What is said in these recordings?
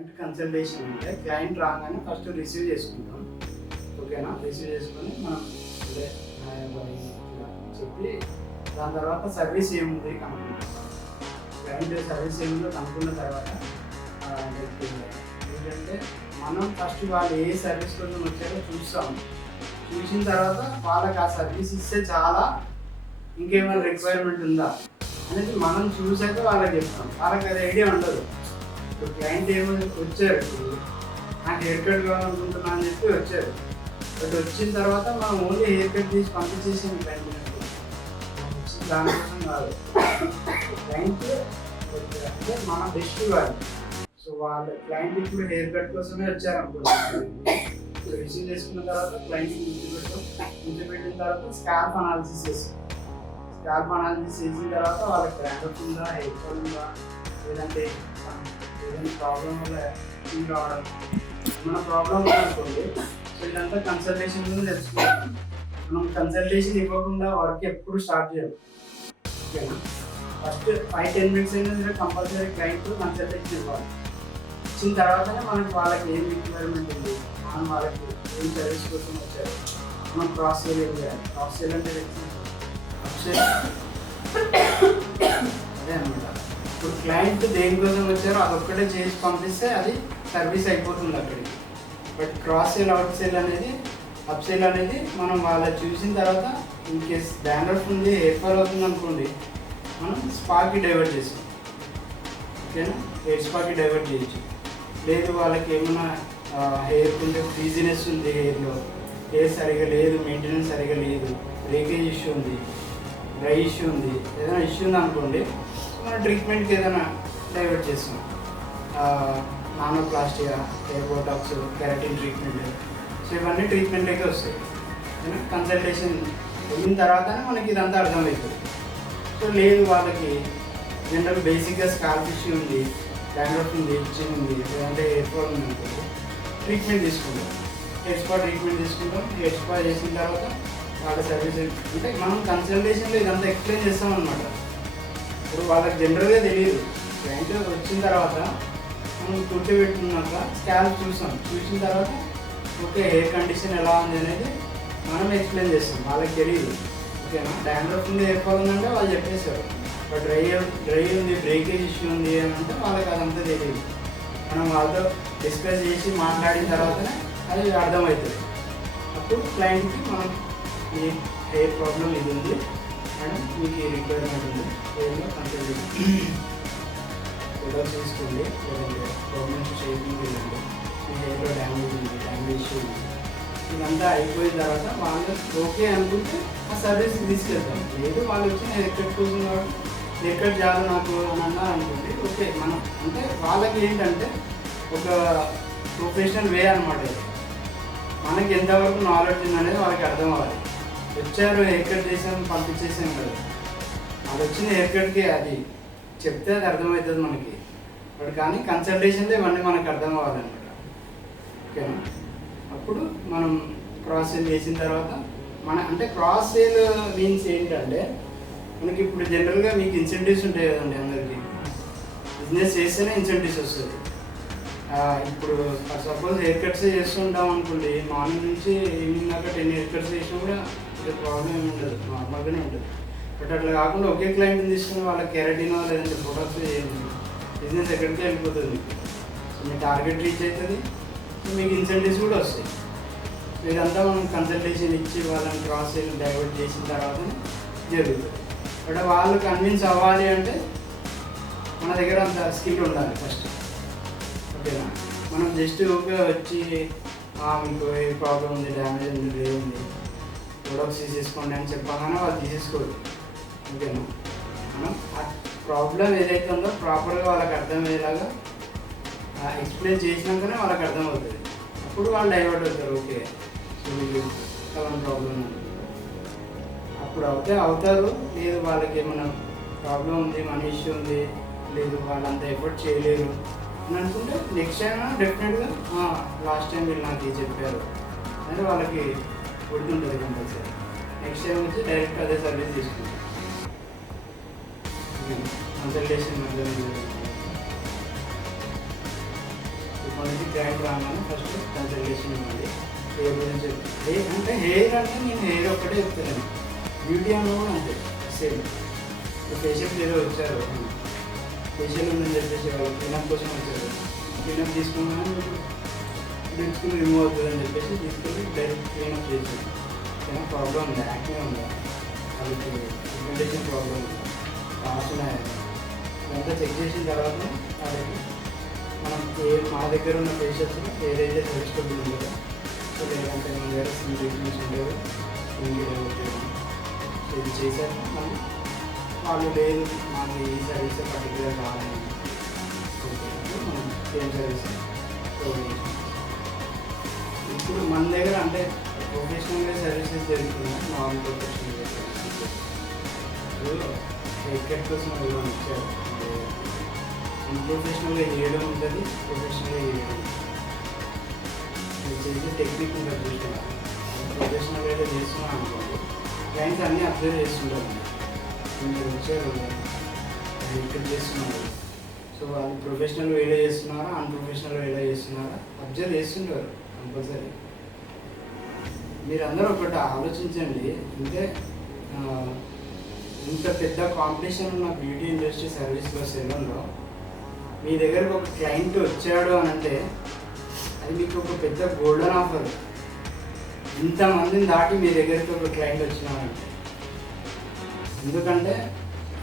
Client consultation అంటే client రాగానే first receive చేసుకుంటాం. ఓకేనా? రిసీవ్ చేసుకొని మనం అదే చెప్పి దాని తర్వాత సర్వీస్ ఏముంది కనుక్కుంటాం. క్లయింట్ సర్వీస్ ఏముందో కనుక్కున్న తర్వాత ఏంటంటే మనం ఫస్ట్ వాళ్ళు ఏ సర్వీస్ కోసం వచ్చారో చూస్తాం. చూసిన తర్వాత వాళ్ళకి ఆ సర్వీస్ ఇస్తే చాలా, ఇంకేమైనా రిక్వైర్మెంట్ ఉందా అనేది మనం చూసాక వాళ్ళకి చెప్తాం. వాళ్ళకి అది ఐడియా ఉండదు. ఇప్పుడు క్లయింట్ ఏమో వచ్చారు, ఇప్పుడు నాకు హెయిర్ కట్ కావాలనుకుంటున్నా అని చెప్పి వచ్చారు. బట్ వచ్చిన తర్వాత మనం ఓన్లీ హెయిర్ కట్ తీసి పంపించేసాం క్లయింట్. దానికోసం కాదు, క్లయింట్ అంటే మన బెస్ట్ కాదు. సో వాళ్ళ క్లయింట్ ఇప్పుడు హెయిర్ కట్ కోసమే వచ్చారనుకుంటున్నాను. రిసీవ్ చేసుకున్న తర్వాత క్లయింట్ కూర్చోబెట్టిన తర్వాత స్కాల్ప్ అనాలిసిస్ చేస్తాం. స్కాల్ప్ అనాలిసిస్ చేసిన తర్వాత వాళ్ళకి ర్యాండప్ ఉందా, హెయిర్ ఫాల్ ఉందా, లేదంటే ఏదైనా ప్రాబ్లం వల్ల రావడం, ఏమైనా ప్రాబ్లం ఉందనుకోండి. సో ఇదంతా కన్సల్టేషన్ మీద తెలుసుకుంటాం. మనం కన్సల్టేషన్ ఇవ్వకుండా వర్క్ ఎప్పుడు స్టార్ట్ చేయాలి. ఓకేనా? ఫస్ట్ 5-10 minutes అయినా సరే కంపల్సరీ క్లయింట్ కన్సల్టేషన్ ఇవ్వాలి. ఇచ్చిన తర్వాతనే మనకి వాళ్ళకి ఏం రిక్వైర్మెంట్ ఉంది, మనం వాళ్ళకి ఏం సర్వీస్ కోసం వచ్చారు, మనం క్రాస్ సేల్ ఏం చేయాలి. క్రాస్ సేల్ అంటే అదే అనమాట. ఇప్పుడు క్లయింట్ దేనికోసం వచ్చారో అదొక్కటే చేసి పంపిస్తే అది సర్వీస్ అయిపోతుంది అక్కడికి. But cross sale, out sale అనేది, అప్ సేల్ అనేది మనం వాళ్ళ చూసిన తర్వాత ఇన్ కేస్ డాండ్రఫ్ ఉంది, హెయిర్ ఫాల్ అవుతుంది అనుకోండి, మనం స్పాకి డైవర్ట్ చేస్తాం. ఓకేనా? హెయిర్ స్పాకి డైవర్ట్ చేయొచ్చు. లేదు వాళ్ళకి ఏమైనా హెయిర్ కొంచెం ఫ్రీజినెస్ ఉంది, హెయిర్లో హెయిర్ సరిగా లేదు, మెయింటెనెన్స్ సరిగా లేదు, బ్రేకేజ్ ఇష్యూ ఉంది, డ్రై ఇష్యూ ఉంది, ఏదైనా ఇష్యూ ఉంది అనుకోండి, మన ట్రీట్మెంట్కి ఏదైనా డైవర్ట్ చేస్తాం. Nanoplastia, hair botox, keratin treatment, so ఇవన్నీ ట్రీట్మెంట్లోకి వస్తాయి. కన్సల్టేషన్ అయిన తర్వాతనే మనకి ఇదంతా అర్థమవుతుంది. సో లేదు వాళ్ళకి జనరల్ బేసిక్గా స్కాల్ప్ ఇష్యూ ఉంది, డాండ్రఫ్ ఉంది, ఇచ్చింగ్ ఉంది, లేదంటే హెయిర్ ఫాల్ ఉంది అనుకోండి, ట్రీట్మెంట్ తీసుకుంటాం. హెయిర్ స్పా ట్రీట్మెంట్ తీసుకుంటాం. హెయిర్ స్పా చేసిన తర్వాత వాళ్ళ సర్వీస్ అంటే మనం కన్సల్టేషన్లో ఇదంతా ఎక్స్ప్లెయిన్ చేస్తాం అనమాట. ఇప్పుడు వాళ్ళకి జనరల్గా తెలియదు. క్లయింట్ వచ్చిన తర్వాత మనం కూర్చోబెట్టుకున్నాక స్కాల్ప్ చూస్తాం. చూసిన తర్వాత ఓకే హెయిర్ కండిషన్ ఎలా ఉంది అనేది మనం ఎక్స్ప్లెయిన్ చేస్తాం. వాళ్ళకి తెలియదు. ఓకేనా? డాండ్రఫ్ ఉంది, హెయిర్ ఫాల్ ఉందంటే వాళ్ళు చెప్పేశారు. బట్ డ్రై ఉంది, బ్రేకేజ్ ఇష్యూ ఉంది అని అంటే వాళ్ళకి అదంతా తెలియదు. మనం వాళ్ళతో డిస్కస్ చేసి మాట్లాడిన తర్వాతనే అది అర్థమవుతుంది. అప్పుడు క్లయింట్కి మనం ఈ హెయిర్ ప్రాబ్లం ఇది ఉంది మేడం, మీకు ఈ రిక్వైర్మెంట్ ఉంది, హెయిర్లో కన్సల్టేషన్ ప్రొడక్ట్స్ తీసుకోండి, లేదంటే గవర్నమెంట్ షేపింగ్ వెళ్ళండి, మీ హెయిర్లో డ్యామేజ్ ఉంది, డ్యామేజ్ ఇష్యూ ఉంది. ఇదంతా అయిపోయిన తర్వాత వాళ్ళు ఓకే అనుకుంటే ఆ సర్వీస్ తీసుకెళ్తాం. లేదు వాళ్ళు వచ్చిన హెయిర్ కట్ కోసం కాబట్టి హెయిర్ కట్ చాలు నాకు అని అన్నారు అనుకోండి, ఓకే మనం అంటే వాళ్ళకి ఏంటంటే ఒక ప్రొఫెషనల్ వే అనమాట. మనకి ఎంతవరకు నాలెడ్జ్ ఉందనేది వాళ్ళకి అర్థం అవ్వాలి. వచ్చారు హెయిర్ కట్ చేసాం పంపించేసాం కదా, అది వచ్చిన హెయిర్ కట్కి అది చెప్తే అది అర్థమవుతుంది మనకి. బట్ కానీ కన్సల్టేషన్లో ఇవన్నీ మనకు అర్థం అవ్వాలన్నమాట. ఓకేనా? అప్పుడు మనం క్రాస్ సేల్ చేసిన తర్వాత అంటే క్రాస్ సేల్ మీన్స్ ఏంటంటే మనకి ఇప్పుడు జనరల్గా మీకు ఇన్సెంటివ్స్ ఉంటాయి కదండి. అందరికీ బిజినెస్ చేస్తేనే ఇన్సెంటివ్స్ వస్తుంది. ఇప్పుడు సపోజ్ హెయిర్ కట్స్ చేస్తుంటాం అనుకోండి, మార్నింగ్ నుంచి ఈవినింగ్ దాకా 10 హెయిర్ కట్స్ చేసినా కూడా ప్రాబ్లం ఏమి ఉండదు, నార్మల్గానే ఉంటుంది. బట్ అట్లా కాకుండా ఒకే క్లయింట్ని తీసుకుని వాళ్ళ కెరటినో లేదంటే ప్రొడక్ట్స్ చేయండి, బిజినెస్ ఎక్కడికి వెళ్ళిపోతుంది. సో మీ టార్గెట్ రీచ్ అవుతుంది, సో మీకు ఇన్సెంటివ్స్ కూడా వస్తాయి. ఇదంతా మనం కన్సల్టేషన్ ఇచ్చి వాళ్ళని క్రాస్ సేల్ డైవర్ట్ చేసిన తర్వాతనే జరుగుతుంది. బట్ వాళ్ళు కన్విన్స్ అవ్వాలి అంటే మన దగ్గర అంత స్కిల్ ఉండాలి ఫస్ట్. ఓకేనా? మనం జస్ట్ ఓకే వచ్చి మీకు ఏ ప్రాబ్లం ఉంది, డ్యామేజ్ ఉంది, డ్రై ఉంది, ప్రొడక్ట్స్ తీసేసుకోండి అని చెప్పగానే వాళ్ళు తీసేసుకోరు. ఓకేనా? మనం ఆ ప్రాబ్లం ఏదైతే ఉందో ప్రాపర్గా వాళ్ళకి అర్థమయ్యేలాగా ఎక్స్ప్లెయిన్ చేసినాకనే వాళ్ళకి అర్థమవుతుంది. అప్పుడు వాళ్ళు డైవర్ట్ అవుతారు. ఓకే సో మీకు అలాంటి ప్రాబ్లం ఉంది, అప్పుడు అవుతారు. లేదు వాళ్ళకి ఏమైనా ప్రాబ్లం ఉంది, మనీ ఇష్యూ ఉంది, లేదు వాళ్ళంత ఎఫర్ట్ చేయలేరు అని అనుకుంటే నెక్స్ట్ టైం డెఫినెట్గా లాస్ట్ టైం వీళ్ళు నాకు చెప్పారు అంటే వాళ్ళకి గుర్తుంటుంది కంపల్సరీ. నెక్స్ట్ టైం వచ్చి డైరెక్ట్ అదే సర్వీస్ తీసుకుంటాం. కన్సల్టేషన్ మధ్య మనకి క్లయింట్ రాగానే ఫస్ట్ కన్సల్టేషన్ ఇవ్వండి. హెయిర్ గురించి అంటే హెయిర్ అంటే నేను హెయిర్ ఒక్కటే చెప్తాను, బ్యూటీ అని కూడా అంతే సేమ్. ఫేషియల్ ఏదో వచ్చారు, ఫేషియల్ ఉందని చెప్పేసి వాళ్ళు క్లీనప్ కోసం వచ్చారు, క్లీనప్ తీసుకున్నాను తీసుకుని రిమూవ్ అవుతుందని చెప్పేసి తీసుకెళ్ళి డైరెక్ట్ క్లీనప్ చేసాను. ఏమైనా ప్రాబ్లం ఉందా, యాక్టివ్ ఉందా, వాళ్ళకి ఇంప్లిమెంటేషన్ ప్రాబ్లం ఉందా, రాస్తున్నాయి ఇదంతా చెక్ చేసిన తర్వాత వాళ్ళకి మనం మన దగ్గర ఉన్న ఫేషియల్స్లో ఏదైతే సజెస్టబుల్ ఉందో, సో లేదంటే మన దగ్గర స్కిన్ ట్రీట్మెంట్స్ ఉండేవి, స్కిన్కి ఇది చేశాక మనం వాళ్ళు లేదు మాకు ఈ సర్వీస్ పర్టికులర్ కావాలని మనం సేమ్ సర్వీస్ ప్రొవైడ్ చేస్తాం. ఇప్పుడు మన దగ్గర అంటే ప్రొఫెషనల్గా సర్వీసెస్ జరుగుతున్నాయి, నాన్ ప్రొఫెషనల్గా సర్వీసెస్. ఇప్పుడు హెయిర్ కట్ కోసం ఎవరైనా వచ్చారు, ప్రొఫెషనల్గా చేయడం ఉంటుంది, ప్రొఫెషనల్గా చేయడం చేసే టెక్నిక్ ఉంటుంది. చూస్తున్నా ప్రొఫెషనల్గా అయితే చేస్తున్నాం అనుకోండి, క్లయింట్స్ అన్నీ అబ్జర్వ్ చేస్తుంటారు, మీరు వచ్చారు ఇక్కడ చేస్తున్నారు, సో వాళ్ళు ప్రొఫెషనల్ వేలో చేస్తున్నారా అన్ప్రొఫెషనల్ వేలో చేస్తున్నారా అబ్జర్వ్ చేస్తుంటారు కంపల్సరీ. మీరు అందరూ ఒకటి ఆలోచించండి, అంటే ఇంత పెద్ద కాంపిటీషన్ ఉన్న బ్యూటీ ఇండస్ట్రీ సర్వీస్లో సెలూన్లో మీ దగ్గరకు ఒక క్లయింట్ వచ్చాడు అని అంటే అది మీకు ఒక పెద్ద గోల్డెన్ ఆఫర్. ఇంతమందిని దాటి మీ దగ్గరికి ఒక క్లయింట్ వచ్చినారంటే, ఎందుకంటే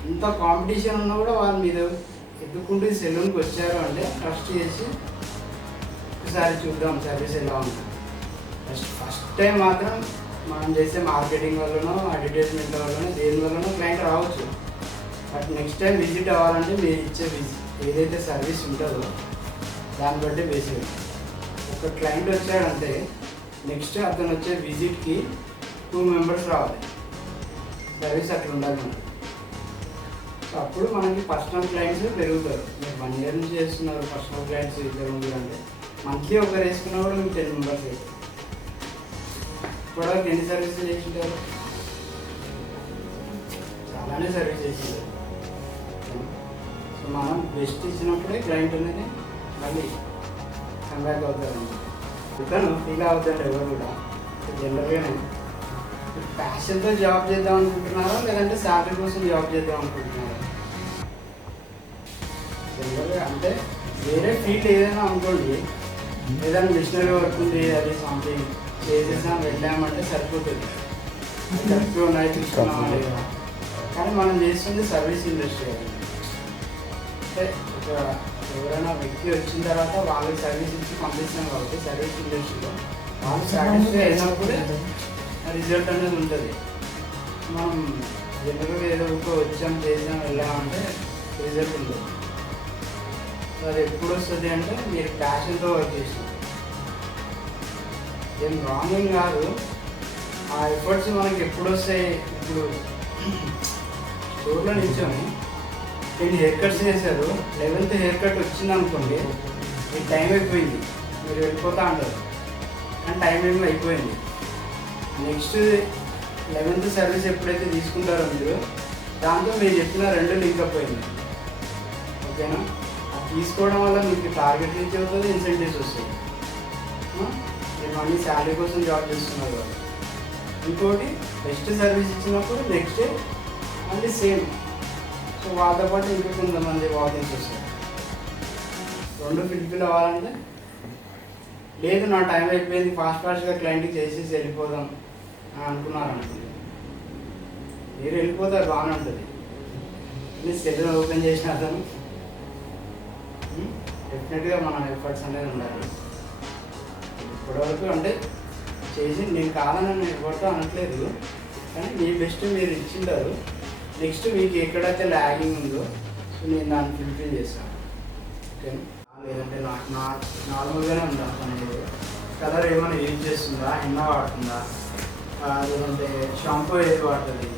ఇంత కాంపిటీషన్ ఉన్నా కూడా వాళ్ళు మీద ఎత్తుకుంటూ సెలూన్కి వచ్చారు అంటే ట్రస్ట్ చేసి ఒకసారి చూద్దాం సర్వీస్ ఎలా ఉంటుంది. ఫస్ట్ టైం మాత్రం మనం చేసే మార్కెటింగ్ వల్లనో అడ్వర్టైజ్మెంట్ వల్లనో దేని వల్లనో క్లయింట్ రావచ్చు, బట్ నెక్స్ట్ టైం విజిట్ అవ్వాలంటే మీరు ఇచ్చే ఏదైతే సర్వీస్ ఉంటుందో దాన్ని బట్టి బేసిక్. ఒక క్లయింట్ వచ్చాడంటే నెక్స్ట్ అతను వచ్చే విజిట్కి 2 members రావాలి, సర్వీస్ అట్లా ఉండాలి మనకి. సో అప్పుడు మనకి పర్సనల్ క్లయింట్స్ పెరుగుతారు. మీరు 1 year నుంచి చేస్తున్నారు, పర్సనల్ క్లయింట్స్ 2 అంటే మంత్లీ ఒకరు వేసుకున్నా కూడా మీకు 10 members అవుతారు. ఇప్పుడు ఎన్ని సర్వీసులు చేసింటారు, చాలానే సర్వీస్ చేసింటారు. సో మనం బెస్ట్ ఇచ్చినప్పుడే క్లయింట్ అనేది మళ్ళీ కంబ్యాక్ అవుతారండి. ఇతను ఫీల్ అవుతాడు ఎవరు కూడా. జనరల్గానే ప్యాషన్తో జాబ్ చేద్దాం అనుకుంటున్నారా లేదంటే శాలరీ కోసం జాబ్ చేద్దాం అనుకుంటున్నారా? జనరల్గా అంటే వేరే ఫీల్డ్ ఏదైనా అనుకోండి, ఏదైనా మిషనరీ వర్క్ ఉంది, అది సంథింగ్ చేసేసా వెళ్ళామంటే సరిపోతుంది, కరెక్ట్గా ఉన్నాయి తీసుకున్నామా లేదా. కానీ మనం చేస్తుంది సర్వీస్ ఇండస్ట్రీ. అంటే ఒక ఎవరైనా వ్యక్తి వచ్చిన తర్వాత వాళ్ళకి సర్వీస్ ఇచ్చి పంపిస్తాం కాబట్టి సర్వీస్ ఇండస్ట్రీలో వాళ్ళు సాటిస్ఫై అయినప్పుడే రిజల్ట్ అనేది ఉంటుంది. మనం జనరల్గా ఏదో ఒక వచ్చాం చేసాం వెళ్ళామంటే రిజల్ట్ ఉండదు. సో అది ఎప్పుడు వస్తుంది అంటే మీరు ప్యాషన్తో వర్క్ చేసినాం, ఏం రాంగ్ ఏం కాదు. ఆ ఎఫర్ట్స్ మనకి ఎప్పుడు వస్తాయి? ఇప్పుడు స్టోర్లో నిల్చొని 10 hair cuts చేశారు, 11th hair cut వచ్చింది అనుకోండి, మీకు టైం అయిపోయింది, మీరు వెళ్ళిపోతా అంటారు, కానీ టైం ఏమో అయిపోయింది. నెక్స్ట్ 11th సర్వీస్ ఎప్పుడైతే తీసుకుంటారో మీరు దాంతో మీరు చెప్పిన 2 లింకప్ అయింది. ఓకేనా? అది తీసుకోవడం వల్ల మీకు టార్గెట్ రీచ్ అవుతుంది, ఇన్సెంటివ్స్ వస్తాయి. మీరు మళ్ళీ శాలరీ కోసం జాబ్ చేస్తున్నారు కదా. ఇంకోటి బెస్ట్ సర్వీస్ ఇచ్చినప్పుడు నెక్స్ట్ డే మళ్ళీ సేమ్. సో వాళ్ళతో పాటు ఇంకా కొంతమంది వాకింగ్స్ వస్తారు. 2 ఫిల్ఫిల్ అవ్వాలంటే లేదు నా టైం అయిపోయింది ఫాస్ట్గా క్లయింట్కి చేసేసి వెళ్ళిపోదాం అని అనుకున్నారు అనుకోండి, మీరు వెళ్ళిపోతారు, బాగానే ఉంటుంది. సెలూన్ ఓపెన్ చేసిన అతను డెఫినెట్గా మన ఎఫర్ట్స్ అనేది ఉండాలి. ఇప్పటివరకు అంటే చేసి నేను కాదని ఎవరితో అనట్లేదు, కానీ మీ బెస్ట్ మీరు ఇచ్చింటారు. నెక్స్ట్ మీకు ఎక్కడైతే ల్యాగింగ్ ఉందో సో నేను దాన్ని ఫుల్ఫిల్ చేస్తాను. ఓకేనా? లేదంటే నాకు నార్మల్గానే ఉందా అనేది కలర్ ఏమైనా యూజ్ చేస్తుందా, హెన్నా వాడుతుందా, లేదంటే షాంపూ ఏది వాడుతుంది,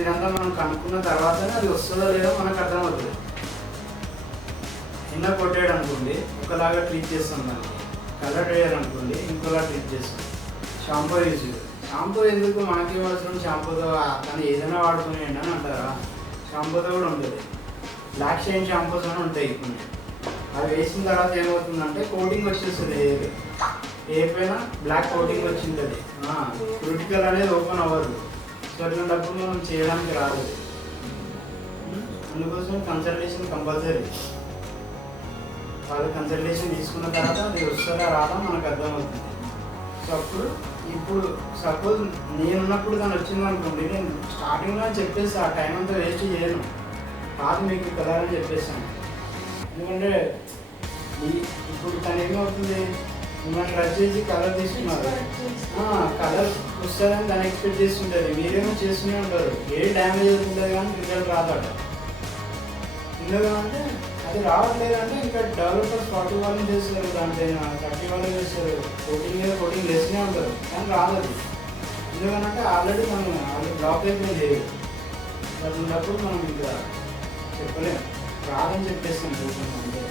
ఇదంతా మనం కనుక్కున్న తర్వాతనే అది వస్తుందో లేదో మనకు అర్థమవుతుంది. హెన్నా కొట్టేయడం అనుకోండి ఒకలాగా ట్రీట్ చేస్తాం, దాన్ని కలర్ వేయాలనుకోండి ఇంకోలా ట్రీట్ చేస్తాం. షాంపూ యూజ్, షాంపూ ఎందుకు మనకి అవసరం, షాంపూతో కానీ ఏదైనా వాడుకుని అని అంటారా? షాంపూతో కూడా ఉంటుంది. బ్లాక్ షైన్ షాంపూస్ అని ఉంటాయి కొన్ని, అది వేసిన తర్వాత ఏమవుతుందంటే కోటింగ్ వచ్చేస్తుంది. ఏ పైన బ్లాక్ కోటింగ్ వచ్చింటుంది, క్రిటికల్ అనేది ఓపెన్ అవ్వదు. సో అట్లాంటప్పుడు మనం చేయడానికి రాదు. అందుకోసం కన్సల్టేషన్ కంపల్సరీ. వాళ్ళు కన్సల్టేషన్ తీసుకున్న తర్వాత అది వస్తుందా రాదా మనకు అర్థమవుతుంది. సో అప్పుడు ఇప్పుడు సపోజ్ నేనున్నప్పుడు తను వచ్చింది అనుకోండి, నేను స్టార్టింగ్లో చెప్పేసి ఆ టైం అంతా వేస్ట్ చేయను, కాదు మీకు కలర్ అని చెప్పేసాను. ఎందుకంటే ఇప్పుడు తను ఏమవుతుంది, మిమ్మల్ని రచ్ చేసి కలర్ తీసుకున్నారు, కలర్ వస్తుందని దాన్ని ఎక్స్పెక్ట్ చేస్తుంటుంది, మీరేమో చేస్తూనే ఉంటారు. ఏ డ్యామేజ్ అవుతుంటుంది కానీ రిజల్ట్ రాదట. ఎందుకంటే అది రావట్లేదంటే ఇంకా డెవలపర్స్ 40 వాళ్ళు చేస్తారు, దాంట్లో 30 వాళ్ళు చేస్తారు, కోటింగ్ చేస్తూనే ఉంటారు కానీ రాదు. ఎందుకంటే ఆల్రెడీ మనం బ్లాక్ అయిపోయింది చేయదు. అట్లున్నప్పుడు మనం ఇంకా చెప్పలేము, రాదని చెప్పేస్తాం. అంటే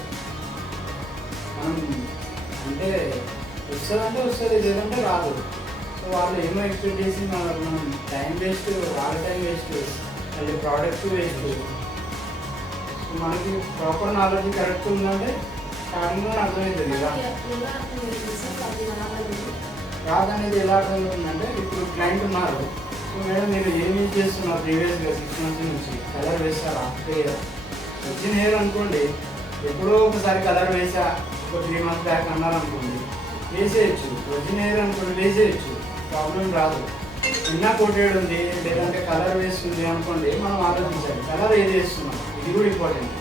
మనం అంటే వస్తుందంటే వస్తుంది, లేదంటే రాదు. సో వాళ్ళు ఏమో ఎక్స్పెక్ట్ చేసి మనం టైం వేస్ట్, వాళ్ళ టైం వేస్ట్, మళ్ళీ ప్రోడక్ట్ వేస్ట్. మనకి ప్రాపర్ నాలెడ్జ్ కరెక్ట్ ఉందంటే స్టార్టింగ్లో అర్థమవుతుంది కదా. రాదనేది ఎలా అర్థమవుతుందంటే, ఇప్పుడు క్లయింట్ ఉన్నారు, సో మేడం మీరు ఏం యూజ్ చేస్తున్నారు ప్రీవియస్గా 6 months నుంచి, కలర్ వేస్తారా? వచ్చిన హెయిర్ అనుకోండి, ఎప్పుడో ఒకసారి కలర్ వేసా, ఒక 3 months బ్యాక్ అన్నారనుకోండి, వేసేయచ్చు. వచ్చిన హెయిర్ అనుకోండి వేసేయచ్చు, ప్రాబ్లం రాదు. నిన్న కోటెడ్ ఉంది లేదంటే కలర్ వేస్తుంది అనుకోండి, మనం ఆలోచించాలి కలర్ ఏది వేస్తున్నాం, ఇది కూడా ఇంపార్టెంట్.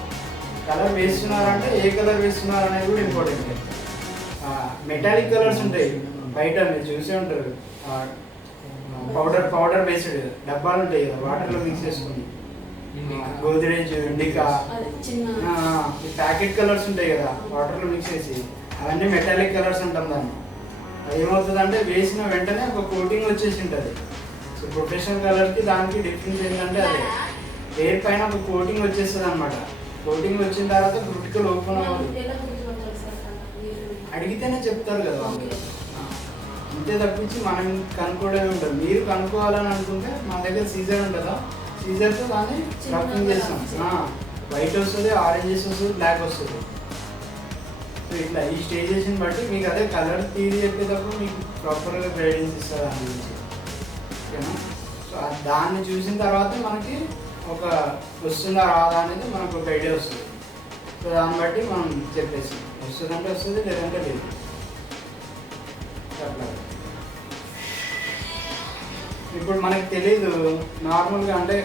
కలర్ వేస్తున్నారంటే ఏ కలర్ వేస్తున్నారు అనేది కూడా ఇంపార్టెంట్. మెటాలిక్ కలర్స్ ఉంటాయి బయట, మీరు చూసే ఉంటారు, పౌడర్ బేస్డ్ డబ్బాలు ఉంటాయి కదా, వాటర్లో మిక్స్ చేసుకుని, గోద్రేజ్, ఇండికా, ప్యాకెట్ కలర్స్ ఉంటాయి కదా వాటర్లో మిక్స్ చేసి, అవన్నీ మెటాలిక్ కలర్స్ అంటాం దాన్ని. అది ఏమవుతుందంటే వేసిన వెంటనే ఒక కోటింగ్ వచ్చేసి ఉంటుంది. సో ప్రొఫెషనల్ కలర్కి దానికి డిఫరెన్స్ ఏంటంటే అదే హెయిర్ పైన ఒక కోటింగ్ వచ్చేస్తుంది అనమాట. కోటింగ్ వచ్చిన తర్వాత క్రిటికల్ ఓపెన్ అవ్వదు. అడిగితేనే చెప్తారు కదా వాళ్ళు, అంతే తప్పించి మనం కనుక్కోవడమే ఉంటుంది. మీరు కనుక్కోవాలని అనుకుంటే మా దగ్గర సీజర్ ఉంటుందా, సీజర్తో దాన్ని రఫింగ్ చేస్తాం. వైట్ వస్తుంది, ఆరెంజెస్ వస్తుంది, బ్లాక్ వస్తుంది. సో ఇట్లా ఈ స్టేజెస్ని బట్టి మీకు అదే కలర్ తీరి చెప్పేటప్పుడు మీకు ప్రాపర్గా గైడెన్స్ ఇస్తారు దాని గురించి, ఓకేనా. సో దాన్ని చూసిన తర్వాత మనకి ఒక వస్తుందా రాదా అనేది మనకు ఒక ఐడియా వస్తుంది. సో దాన్ని బట్టి మనం చెప్పేసి వస్తుందంటే వస్తుంది, లేదంటే లేదు. అట్లా ఇప్పుడు మనకి తెలీదు నార్మల్గా, అంటే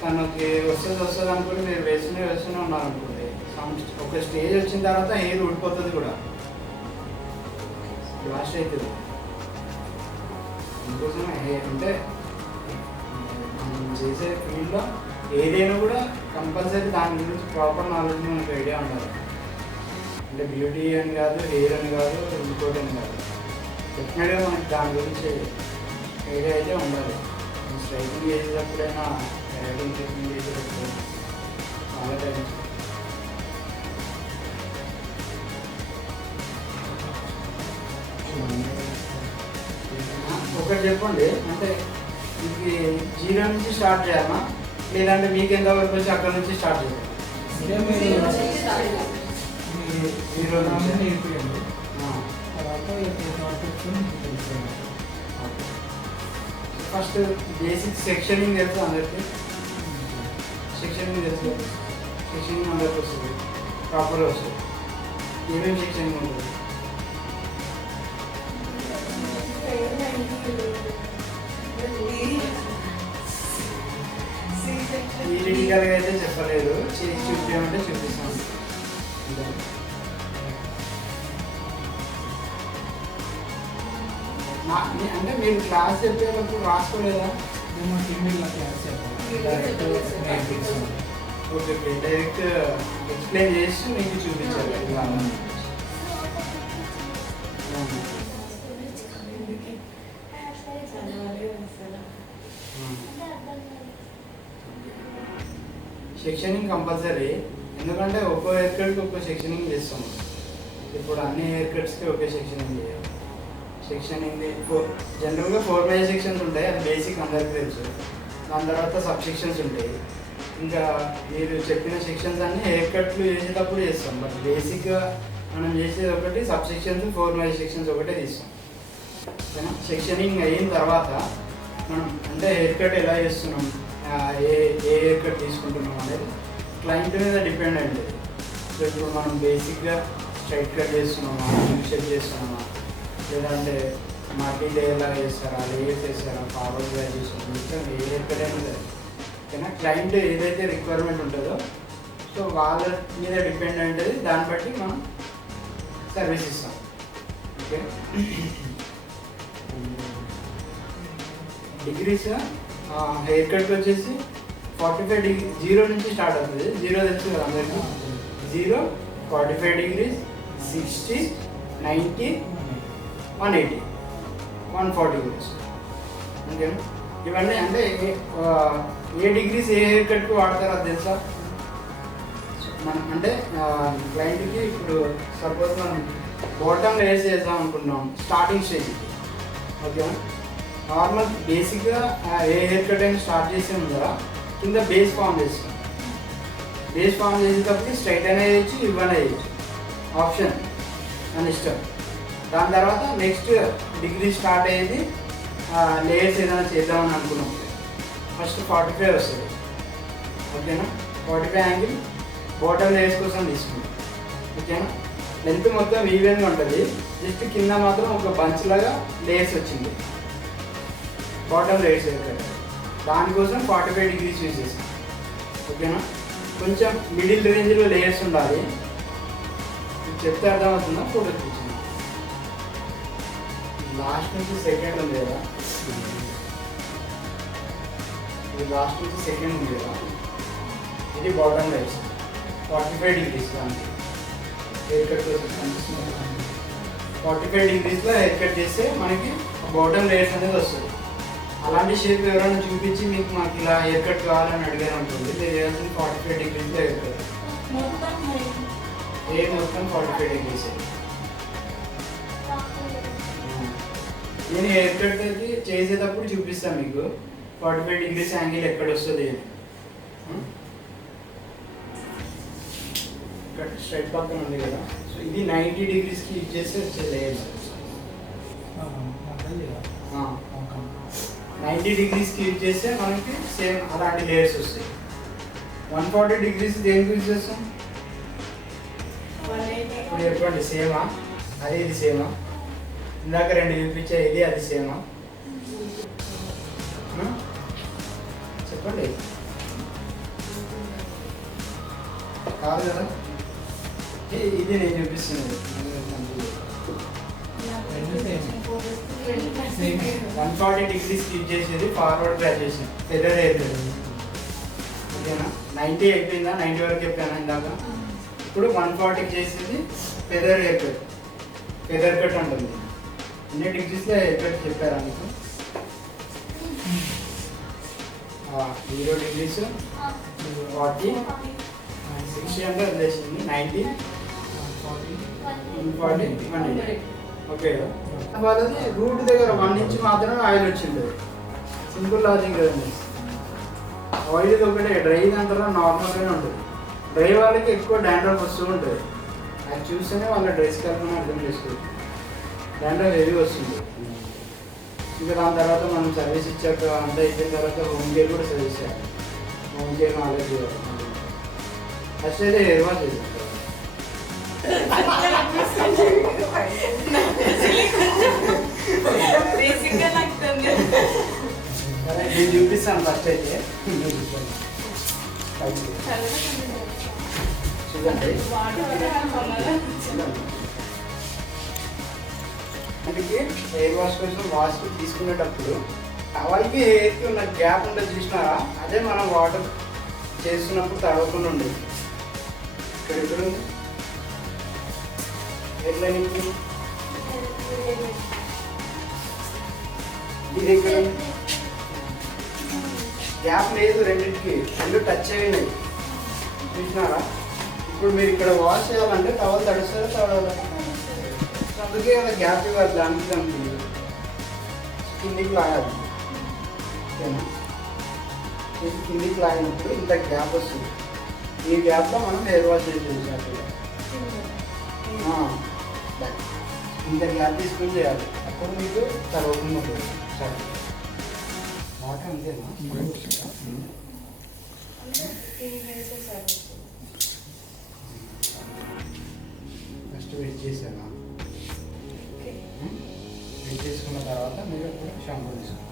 తనకి వస్తుంది అనుకోండి, మీరు వేస్తూనే ఉన్నారనుకోండి, ఒక స్టేజ్ వచ్చిన తర్వాత హెయిర్ ఊడిపోతుంది కూడా, లాస్ట్ అవుతుంది. అందుకోసం అంటే మనం చేసే ఫీల్డ్లో ఏదైనా కూడా కంపల్సరీ దాని గురించి ప్రాపర్ నాలెడ్జ్ మనకు ఐడియా ఉండాలి. అంటే బ్యూటీ అని కాదు, హెయిర్ అని కాదు, ఇంకోటి అని కాదు, డెఫినెట్గా మనకి దాని గురించి ఐడియా అయితే ఉండాలి. స్ట్రైటింగ్ చేసేటప్పుడైనా, రైటింగ్ ట్రీట్మెంట్ చేసేటప్పుడు చాలా టైం. ఒకటి చెప్పండి, అంటే మీకు 0 నుంచి స్టార్ట్ చేయాలా, లేదంటే మీకు ఎంతవరకు వచ్చి అక్కడ నుంచి స్టార్ట్ చేయాలి? 0 నుంచి నేర్పియండి. ఫస్ట్ బేసిక్ సెక్షనింగ్ తెలుసు అందరికి, సెక్షనింగ్ తెలుసు, సెక్షనింగ్ అందరికి వస్తుంది, ప్రాపర్గా వస్తుంది. ఏమేమి సెక్షనింగ్ ఉంటుంది? థియరిటికల్గా అయితే చెప్పలేదు, చేసి చూపించమంటే చూపిస్తాను. అంటే మీరు క్లాస్ చెప్పేటప్పుడు రాసుకోలేదా? మేము టీవీలో క్లాస్ చెప్పాలి, ఓకే, డైరెక్ట్ ఎక్స్ప్లెయిన్ చేసి మీకు చూపించాలి. సెక్షనింగ్ కంపల్సరీ, ఎందుకంటే ఒక్కో హెయిర్ కట్కి ఒక్కో సెక్షనింగ్ చేస్తాము. ఇప్పుడు అన్ని హెయిర్ కట్స్కి ఒకే సెక్షనింగ్ చేయాలి. సెక్షనింగ్ జనరల్గా 4 major సెక్షన్స్ ఉంటాయి, అది బేసిక్ అందరికీ తెలుసు. దాని తర్వాత సబ్ సెక్షన్స్ ఉంటాయి. ఇంకా మీరు చెప్పిన సెక్షన్స్ అన్నీ హెయిర్ కట్లు చేసేటప్పుడు చేస్తాం. బట్ బేసిక్గా మనం చేసేది ఒకటి, సబ్ సెక్షన్స్ 4 5 సెక్షన్స్ ఒకటే తీస్తాం. ఓకేనా? సెక్షనింగ్ అయిన తర్వాత మనం అంటే హెయిర్ కట్ ఎలా చేస్తున్నాం, ఏ హెయిర్ కట్ తీసుకుంటున్నాం అనేది క్లయింట్ మీద డిపెండ్ అయ్యింది. సో ఇప్పుడు మనం బేసిక్గా స్ట్రైట్ కట్ చేస్తున్నామా, షేప్ చేస్తున్నామా, లేదంటే మల్టీ లేయర్లా చేస్తారా, లేయర్స్ వేస్తారా, ఫార్వర్డ్ గ్రాడ్యుయేషన్ మొత్తం ఏ హెయిర్ కట్ అయినా సరే. ఓకేనా? క్లయింట్ ఏదైతే రిక్వైర్మెంట్ ఉంటుందో సో వాళ్ళ మీద డిపెండ్ అయి ఉంటుంది. దాన్ని బట్టి మనం సర్వీస్ ఇస్తాం. ఓకే, డిగ్రీస్ హెయిర్ కట్ వచ్చేసి 45 డిగ్రీ 0 నుంచి స్టార్ట్ అవుతుంది. 0 తెలుసు కదా అందరికీ. 0, 45 degrees, 60, 90, 180, 140 degrees. ఓకేనా? ఇవన్నీ అంటే ఏ డిగ్రీస్ ఏ హెయిర్ కట్కి వాడతారో అది తెలుసా? మనం అంటే క్లయింట్కి ఇప్పుడు సపోజ్ మనం బాటమ్ లేయర్స్ చేద్దాం అనుకుంటున్నాం స్టార్టింగ్ స్టేజ్కి. ఓకేనా? నార్మల్ బేసిక్గా ఏ హెయిర్ కట్ అయినా స్టార్ట్ చేసే ముందర కింద బేస్ ఫామ్ చేస్తాం. బేస్ ఫామ్ చేసేటప్పుడు స్ట్రైట్ అయినా వేయచ్చు, ఇవ్వనే వేయచ్చు, ఆప్షన్ అని ఇష్టం. దాని తర్వాత నెక్స్ట్ డిగ్రీ స్టార్ట్ అయ్యేది లేయర్స్ ఏదైనా చేద్దామని అనుకున్నాం. ఫస్ట్ 45 వస్తుంది. ఓకేనా? 45 యాంగిల్ బాటమ్ లేయర్స్ కోసం తీసుకుంటాం. ఓకేనా? లెంత్ మొత్తం ఈవెన్గా ఉంటుంది. జస్ట్ కింద మాత్రం ఒక బంచ్ లాగా లేయర్స్ వచ్చింది బాటమ్ లేయర్స్ ఇక్కడ. దానికోసం 45 degrees యూజ్ చేస్తాం. ఓకేనా? కొంచెం మిడిల్ రేంజ్లో లేయర్స్ ఉండాలి. చెప్తే అర్థమవుతుందా? ఫోటో చూసింది లాస్ట్ నుంచి సెకండ్ ఉంది కదా, ఇది లాస్ట్ నుంచి సెకండ్ ఉంది కదా, ఇది బాటమ్ లేయర్స్ 45 degrees దానికి హెయిర్ కట్ కనిపిస్తుంది. 45 degreesలో హెయిర్ కట్ చేస్తే మనకి బాటమ్ లేయర్స్ అనేది వస్తుంది. అలాంటి షేప్ ఎవరైనా చూపించి మీకు మాకు ఇలా హెయిర్ కట్ కావాలని అడిగారు అనుకోండి, మీరు చేయాల్సింది 45 degreesలో హెయిర్ కట్. హెయిర్ మొత్తం 45 degrees. నేను హెయిర్ కట్ అయితే చేసేటప్పుడు చూపిస్తాను మీకు 45 degrees యాంగిల్ ఎక్కడ వస్తుంది అని. కట్ స్ట్రైట్ పక్కన ఉంది కదా, సో ఇది 90 degreesకి యూజ్ చేస్తే వచ్చే లేయర్స్. 90 degreesకి యూజ్ చేస్తే మనకి సేమ్ అలాంటి లేయర్స్ వస్తాయి. 140 degrees దేనికి యూజ్ చేస్తాం? ఇప్పుడు చెప్పండి, సేమా? అదే ఇది సేమా? ఇందాక 2 చూపించా, ఇది అది సేమా? చెప్పండి. కాదు కదా, ఇది నేను చూపిస్తున్నాను. 140 degrees యూజ్ చేసేది forward graduation feather hair cut. ఓకేనా? 90 అయిపోయిందా? 90 వరకు చెప్పాను ఇందాక. ఇప్పుడు 140 చేసేది feather hair cut. Feather cut ఉంటుంది. ఎన్ని డిగ్రీస్లో హెయిర్ కట్ చెప్పారా మీకు? 0 degrees, 40, 60 అంటే వదిలేసింది, 90, 140, 180. ఓకే కదా? వాళ్ళది రూట్ దగ్గర 1 inch మాత్రమే ఆయిల్ వచ్చింది. సింపుల్ లాజిక్ కదండి. ఆయిల్ ఒకటే, డ్రై అంటారా నార్మల్గానే ఉంటుంది. డ్రై వాళ్ళకి ఎక్కువ డాండ్రఫ్ వస్తూ ఉంటుంది. అది చూస్తేనే వాళ్ళ డ్రెస్ కల్పన అర్థం చేసుకోవచ్చు. డాండ్రఫ్ హెవీ వస్తుంది. ఇంకా దాని తర్వాత మనం సర్వీస్ ఇచ్చాక అంతా అయిపోయిన తర్వాత హోమ్ కేర్ కూడా సర్వీస్ చేయాలి. హోమ్ కేర్ నాలెడ్జ్ చేయాలి. ఫస్ట్ అయితే హెయిర్ వాష్ చేస్తాం. నేను చూపిస్తాను ఫస్ట్ అయితే. చూడండి, అందుకే హెయిర్ వాష్ కోసం వాష్ తీసుకునేటప్పుడు టవల్కి హెయిర్కి ఉన్న గ్యాప్ ఉంటుంది చూసినారా, అదే మనం వాటర్ చేస్తున్నప్పుడు తడవకుండా ఉండేది. ఇక్కడ ఎక్కడ ఉంది హెయిర్ లైనింగ్? ఇది ఎక్కడ గ్యాప్ లేదు, రెండింటికి 2 టచ్ అయినాయి చూసినారా. ఇప్పుడు మీరు ఇక్కడ వాష్ చేయాలంటే టవల్ తడుస్తారా తడవాలి, అందుకే అలా గ్యాప్ ఇవ్వాలి. దానికి కిందికి లాగాలి. ఓకేనా? ఇది కిందికి లాగినప్పుడు ఇంత గ్యాప్ వస్తుంది. ఈ గ్యాప్లో మనం హెయిర్ వాష్ చేసేయాలి. ఇంత గ్యాప్ తీసుకుని చేయాలి. అప్పుడు మీకు ఓపెన్ ఉంటుంది. సరే వాటర్ అంతేనా? ఫస్ట్ వెయిట్ చేసాను. వెయిట్ చేసుకున్న తర్వాత మీరు ఇప్పుడు షాంపూ తీసుకోండి.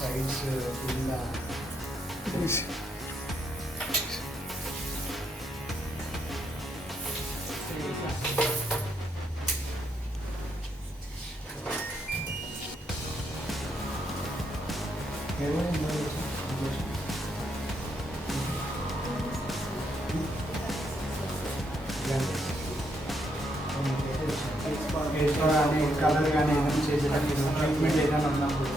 సైడ్స్ కింద కానీ కలర్ కానీ ఏదైనా చేసేటప్పుడు ట్రీట్మెంట్ ఏదైనా ఉన్నప్పుడు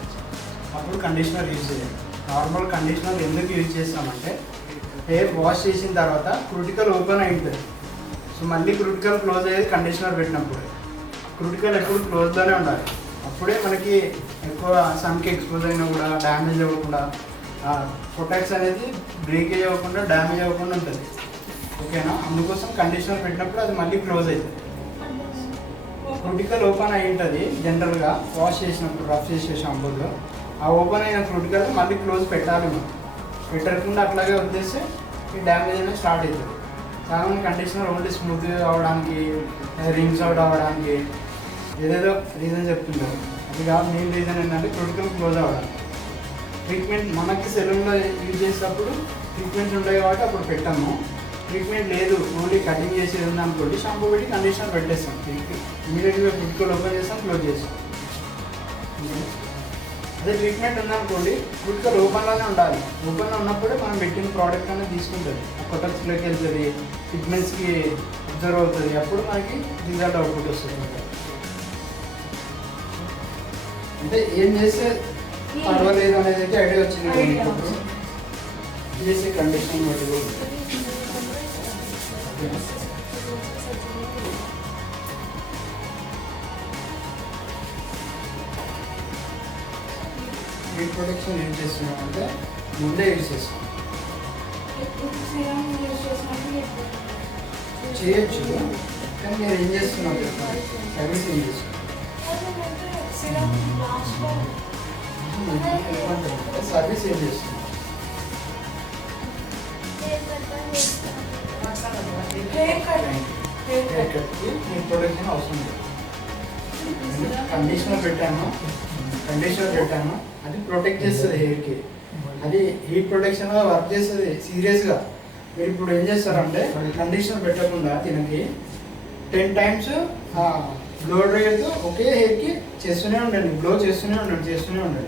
అప్పుడు కండిషనర్ యూజ్ చేయాలి. నార్మల్ కండిషనర్ ఎందుకు యూజ్ చేస్తామంటే హెయిర్ వాష్ చేసిన తర్వాత క్రూటికల్ ఓపెన్ అయి ఉంటుంది. సో మళ్ళీ క్రూటికల్ క్లోజ్ అయ్యేది కండిషనర్ పెట్టినప్పుడు. క్రూటికల్ ఎప్పుడు క్లోజ్లోనే ఉండాలి. అప్పుడే మనకి ఎక్కువ సన్కి ఎక్స్పోజ్ అయినా కూడా డ్యామేజ్ అవ్వకుండా, ప్రొటెక్ట్స్ అనేది బ్రేకేజ్ అవ్వకుండా డ్యామేజ్ అవ్వకుండా ఉంటుంది. ఓకేనా? అందుకోసం కండిషనర్ పెట్టినప్పుడు అది మళ్ళీ క్లోజ్ అవుతుంది. క్రూటికల్ ఓపెన్ అయి ఉంటుంది జనరల్గా వాష్ చేసినప్పుడు, రఫ్ చేసే షాంపూలో. ఆ ఓపెన్ అయిన క్రూటికల్ మళ్ళీ క్లోజ్ పెట్టాలి. మనం పెట్టకుండా అట్లాగే వదిలేస్తే ఈ డ్యామేజ్ అనేది స్టార్ట్ అవుతుంది. చాలా కండిషనర్ ఓన్లీ స్మూత్ అవ్వడానికి, రింగ్స్ అవుట్ అవ్వడానికి ఏదేదో రీజన్ చెప్తున్నారు. అది కాదు, మెయిన్ రీజన్ ఏంటంటే క్రూటికల్ క్లోజ్ అవ్వడానికి. ట్రీట్మెంట్ మనకి సెలూన్లో యూజ్ చేసేటప్పుడు ట్రీట్మెంట్స్ ఉంటాయి కాబట్టి అప్పుడు పెట్టాము. ట్రీట్మెంట్ లేదు, ఓన్లీ కటింగ్ చేసేది ఉందనుకోండి, షాంపూ పెట్టి కండిషనర్ పెట్టేస్తాం. ఇమీడియట్గా క్రూటికల్ ఓపెన్ చేస్తాం, క్లోజ్ చేస్తాం. అదే ట్రీట్మెంట్ ఉందనుకోండి, క్రూటికల్ ఓపెన్లోనే ఉండాలి. ఓపెన్లో ఉన్నప్పుడే మనం పెట్టిన ప్రోడక్ట్ అనేది తీసుకుంటుంది, ప్రొటెక్ట్స్లోకి వెళ్తుంది, పిగ్మెంట్స్కి అబ్జర్వ్ అవుతుంది. అప్పుడు మనకి రిజల్ట్ అవుట్పుట్ వస్తుంది. అంటే ఏం చేస్తే పర్వాలేదు అనేది అయితే ఐడియా వచ్చింది. చేసే కండిషన్ బట్టి హీట్ ప్రొటెక్షన్ యూజ్ చేస్తున్నాం అంటే ముందే యూజ్ చేస్తాం. చేయొచ్చు, కానీ మీరు ఏం చేస్తున్నారు చెప్పండి. సర్వీస్ ఏం చేస్తున్నారు? సర్వీస్ ఏం చేస్తున్నారు? హెయిర్ కట్కి హీట్ ప్రొటెక్షన్ అవసరం లేదు. కండిషనర్ పెట్టాను, అది ప్రొటెక్ట్ చేస్తుంది హెయిర్కి. అది హీట్ ప్రొటెక్షన్గా వర్క్ చేస్తుంది సీరియస్గా. మీరు ఇప్పుడు ఏం చేస్తారంటే కండిషనర్ పెట్టకుండా దీనికి 10 times బ్లో డ్రైయర్తో ఒకే హెయిర్కి చేస్తూనే ఉండండి, బ్లో చేస్తూనే ఉండండి.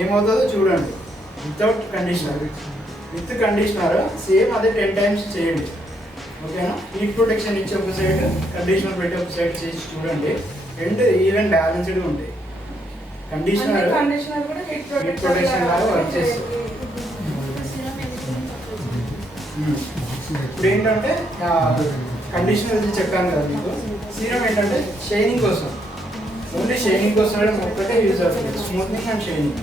ఏమవుతుందో చూడండి. Without conditioner, with conditioner same అదే 10 times చేయండి. ఓకేనా? హీట్ ప్రొటెక్షన్ ఇచ్చి ఒక సైడ్, కండిషనర్ పెట్టి ఒక సైడ్ చేసి చూడండి. రెండు ఈవెన్ బ్యాలెన్స్డ్గా ఉంటాయి. కండిషనర్ హీట్ ప్రొటెక్షన్ లాగా వర్క్ చేస్తుంది. ఇప్పుడు ఏంటంటే కండిషనర్ చెప్పాను కదా మీకు. సీరం ఏంటంటే షైనింగ్ కోసం, ఓన్లీ షైనింగ్ కోసం ఒక్కటే యూజ్ అవుతుంది, స్మూత్నింగ్ అండ్ షైనింగ్.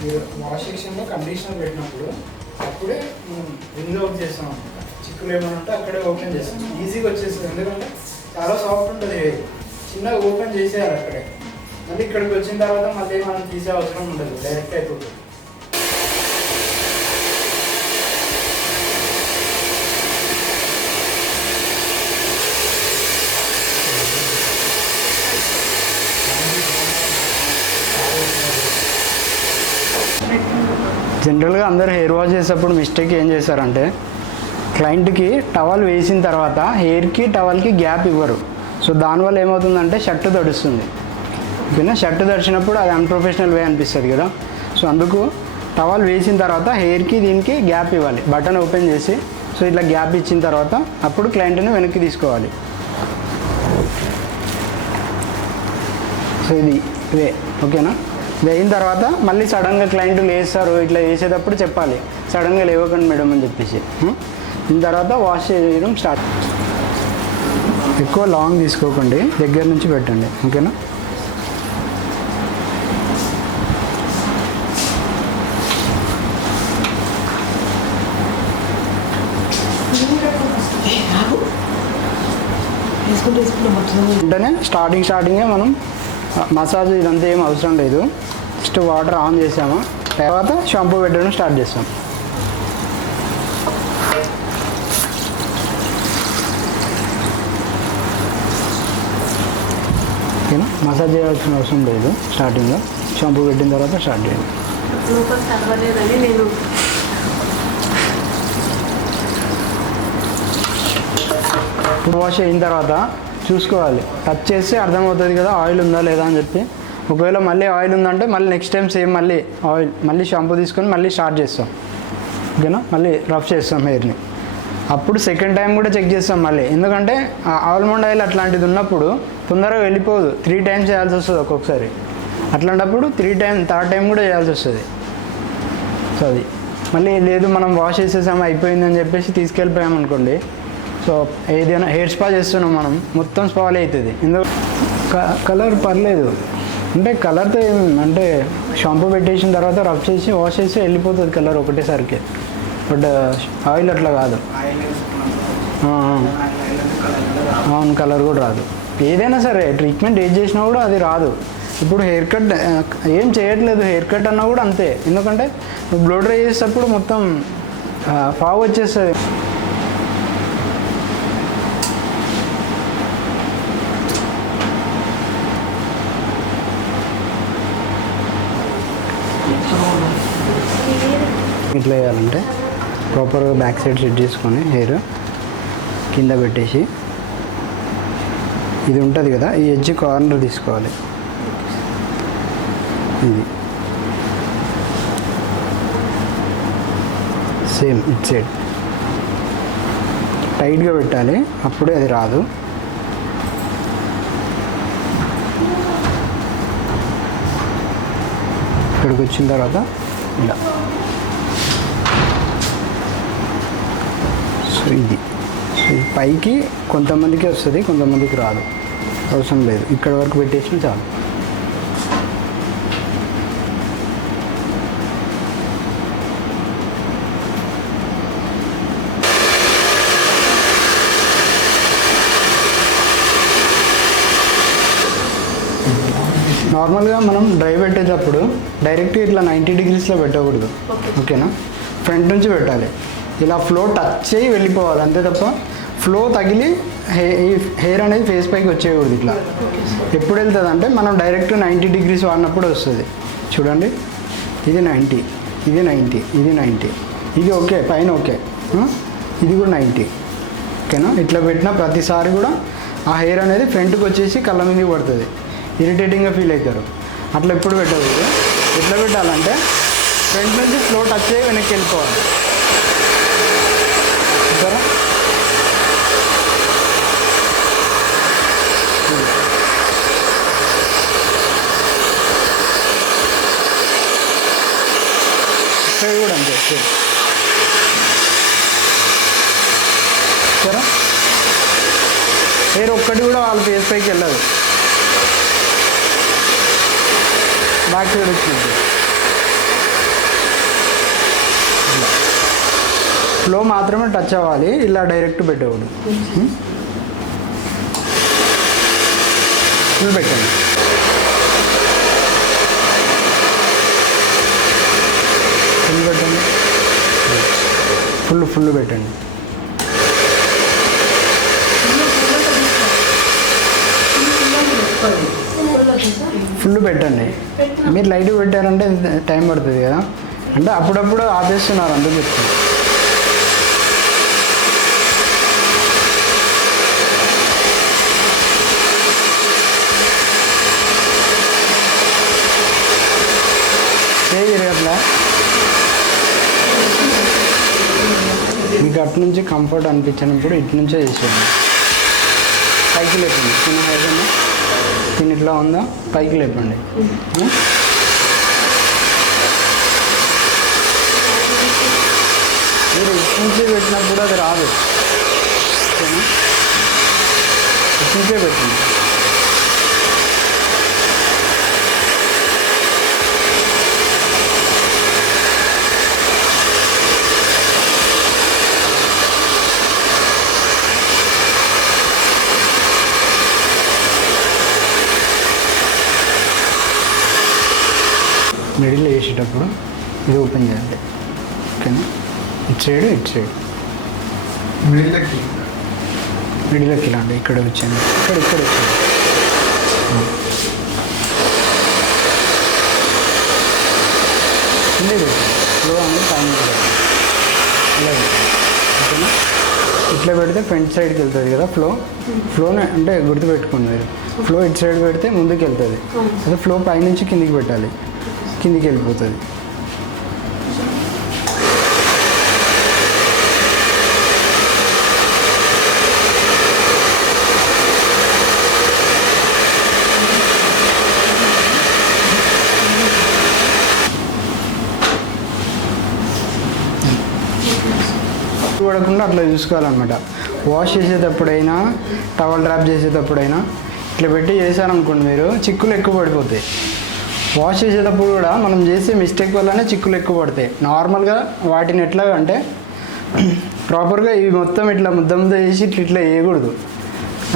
మీరు వాష్ సెక్షన్లో కండిషనర్ పెట్టినప్పుడు అప్పుడే రింగ్ అవుట్ చేస్తాం అనమాట. చిక్కులు ఏమైనా ఉంటే అక్కడే ఓపెన్ చేస్తాం, ఈజీగా వచ్చేస్తుంది. ఎందుకంటే చాలా సాఫ్ట్ ఉంటుంది, చిన్నగా ఓపెన్ చేసేయాలి అక్కడే. మళ్ళీ ఇక్కడికి వచ్చిన తర్వాత మళ్ళీ మనం తీసే అవసరం ఉండదు, డైరెక్ట్ అయిపోతుంది. జనరల్గా అందరు హెయిర్ వాష్ చేసేటప్పుడు మిస్టేక్ ఏం చేస్తారంటే క్లయింట్కి టవల్ వేసిన తర్వాత హెయిర్కి టవల్కి గ్యాప్ ఇవ్వరు. సో దానివల్ల ఏమవుతుందంటే షర్టు తడుస్తుంది. ఓకేనా? షర్టు తడిచినప్పుడు అది అన్ప్రొఫెషనల్ వే అనిపిస్తుంది కదా. సో అందుకు టవల్ వేసిన తర్వాత హెయిర్కి దీనికి గ్యాప్ ఇవ్వాలి. బటన్ ఓపెన్ చేసి సో ఇట్లా గ్యాప్ ఇచ్చిన తర్వాత అప్పుడు క్లయింట్ని వెనక్కి తీసుకోవాలి. సో ఇది వే. ఓకేనా? వేయిన తర్వాత మళ్ళీ సడన్గా క్లయింట్ లేస్తారు, ఇట్లా వేసేటప్పుడు చెప్పాలి, సడన్గా లేవకండి మేడం అని చెప్పేసి. దీని తర్వాత వాష్ చేయడం స్టార్ట్. ఎక్కువ లాంగ్ తీసుకోకండి, దగ్గర నుంచి పెట్టండి, ఓకేనా. వెంటనే స్టార్టింగే మనం మసాజ్ ఇదంతా ఏం అవసరం లేదు. జస్ట్ వాటర్ ఆన్ చేసాము, తర్వాత షాంపూ పెట్టడం స్టార్ట్ చేస్తాం. ఓకేనా, మసాజ్ చేయాల్సిన అవసరం లేదు. స్టార్టింగ్లో షాంపూ పెట్టిన తర్వాత స్టార్ట్ చేయండి. వాష్ అయిన తర్వాత చూసుకోవాలి, టచ్ చేస్తే అర్థమవుతుంది కదా ఆయిల్ ఉందా లేదా అని చెప్పి. ఒకవేళ మళ్ళీ ఆయిల్ ఉందంటే మళ్ళీ నెక్స్ట్ టైం సేమ్ మళ్ళీ షాంపూ తీసుకొని మళ్ళీ స్టార్ట్ చేస్తాం, ఓకేనా. మళ్ళీ రఫ్ చేస్తాం హెయిర్ని. అప్పుడు సెకండ్ టైం కూడా చెక్ చేస్తాం మళ్ళీ, ఎందుకంటే ఆల్మండ్ ఆయిల్ అట్లాంటిది ఉన్నప్పుడు తొందరగా వెళ్ళిపోదు. 3 టైమ్స్ చేయాల్సి వస్తుంది ఒక్కొక్కసారి. అట్లాంటప్పుడు థర్డ్ టైం కూడా చేయాల్సి వస్తుంది. సో అది మళ్ళీ లేదు మనం వాష్ చేసేసాము అయిపోయిందని చెప్పేసి తీసుకెళ్ళిపోయామనుకోండి, సో ఏదైనా హెయిర్ స్పా చేస్తున్నాం మనం, మొత్తం స్పాయిల్ అవుతుంది. ఎందుకు కలర్ పర్లేదు అంటే కలర్తో అంటే షాంపూ పెట్టేసిన తర్వాత రబ్ చేసి వాష్ చేసి వెళ్ళిపోతుంది కలర్ ఒకటేసరికి. బట్ ఆయిల్ అట్లా కాదు, అవును కలర్ కూడా రాదు. ఏదైనా సరే ట్రీట్మెంట్ ఏది చేసినా కూడా అది రాదు. ఇప్పుడు హెయిర్ కట్ ఏం చేయట్లేదు, హెయిర్ కట్ అన్నా కూడా అంతే. ఎందుకంటే బ్లో డ్రై చేసేటప్పుడు మొత్తం ఫాగ్ వచ్చేస్తుంది. ఇట్లా వేయాలంటే ప్రాపర్గా బ్యాక్ సైడ్ సెట్ చేసుకొని హెయిర్ కింద పెట్టేసి ఇది ఉంటుంది కదా, ఈ ఎడ్జ్ కార్నర్ తీసుకోవాలి. ఇది సేమ్ ఇట్ సైడ్ టైట్గా పెట్టాలి, అప్పుడే అది రాదు. ఇక్కడికి వచ్చిన తర్వాత ఇలా ఇది పైకి కొంతమందికి వస్తుంది, కొంతమందికి రాదు. అవసరం లేదు, ఇక్కడ వరకు పెట్టేసిన చాలు. నార్మల్గా మనం డ్రై పెట్టేటప్పుడు డైరెక్ట్ ఇట్లా 90 డిగ్రీస్లో పెట్టకూడదు, ఓకేనా. ఫ్రంట్ నుంచి పెట్టాలి, ఇలా ఫ్లో టచ్ అయ్యి వెళ్ళిపోవాలి అంతే తప్ప ఫ్లో తగిలి హెయిర్ అనేది ఫేస్ పైకి వచ్చేయకూడదు. ఇట్లా ఎప్పుడు వెళ్తుంది అంటే మనం డైరెక్ట్ 90 డిగ్రీస్ వాడినప్పుడు వస్తుంది. చూడండి, ఇది 90, ఇది 90, ఇది 90, ఇది ఓకే పైన ఓకే, ఇది కూడా 90, ఓకేనా. ఇట్లా పెట్టిన ప్రతిసారి కూడా ఆ హెయిర్ అనేది ఫ్రంట్కి వచ్చేసి కళ్ళ మీదకి పడుతుంది, ఇరిటేటింగ్గా ఫీల్ అవుతారు. అట్లా ఎప్పుడు పెట్టకూడదు. ఎట్లా పెట్టాలంటే ఫ్రంట్ నుంచి ఫ్లో టచ్ అయ్యి వెనక్కి వెళ్ళిపోవాలి. సరే, ఇక్కడ కూడా అంతే. సరే, హెయిర్ ఒక్కటి కూడా వాళ్ళ ఫేస్ పైకి వెళ్ళదు, బ్యాక్ సైడ్ వచ్చింది. ఫ్లో మాత్రమే టచ్ అవ్వాలి, ఇలా డైరెక్ట్ పెట్టకూడదు. ఫుల్ పెట్టండి, ఫుల్ పెట్టండి, ఫుల్ పెట్టండి. ఫుల్ పెట్టండి. మీరు లైట్ పెట్టారంటే టైం పడుతుంది కదా, అంటే అప్పుడప్పుడు ఆపేస్తున్నారు అందుకు చెప్తాను. అట్లా మీకు అటు నుంచి కంఫర్ట్ అనిపించినప్పుడు ఇటు నుంచే చేసేయండి. పైకి లేపండి, చిన్న హెయిర్ దీని ఇట్లా ఉందా పైకి లేపండి. మీరు ఇటు నుంచి పెట్టినప్పుడు అది రాదు, ఓకేనా. సింక్లో పెట్టండి. మిడిల్లో వేసేటప్పుడు ఇది ఓపెన్ చేయాలి. ఓకేనా, ఇటు సైడ్ మిడిల్లోకి ఇలా అండి. ఇక్కడ వచ్చాను, ఇక్కడ వచ్చాను. ఫ్లో అనేది టైం ఇలా ఓకేనా. ఇట్లా పెడితే ఫ్రంట్ సైడ్కి వెళ్తుంది కదా ఫ్లోనే అంటే గుర్తుపెట్టుకోండి మీరు. ఫ్లో ఇటు సైడ్ పెడితే ముందుకు వెళ్తుంది. అదే ఫ్లో పైనుంచి కిందికి పెట్టాలి, కిందికి వెళ్ళిపోతుంది. పడకుండా అట్లా చూసుకోవాలన్నమాట. వాష్ చేసేటప్పుడైనా టవల్ డ్రాప్ చేసేటప్పుడైనా ఇట్లా పెట్టి చేశారనుకోండి మీరు, చిక్కులు ఎక్కువ పడిపోతాయి. వాష్ చేసేటప్పుడు కూడా మనం చేసే మిస్టేక్ వల్లనే చిక్కులు ఎక్కువ పడతాయి. నార్మల్గా వాటిని ఎట్లా అంటే ప్రాపర్గా ఇవి మొత్తం ఇట్లా ముద్ద చేసి ఇట్లా వేయకూడదు.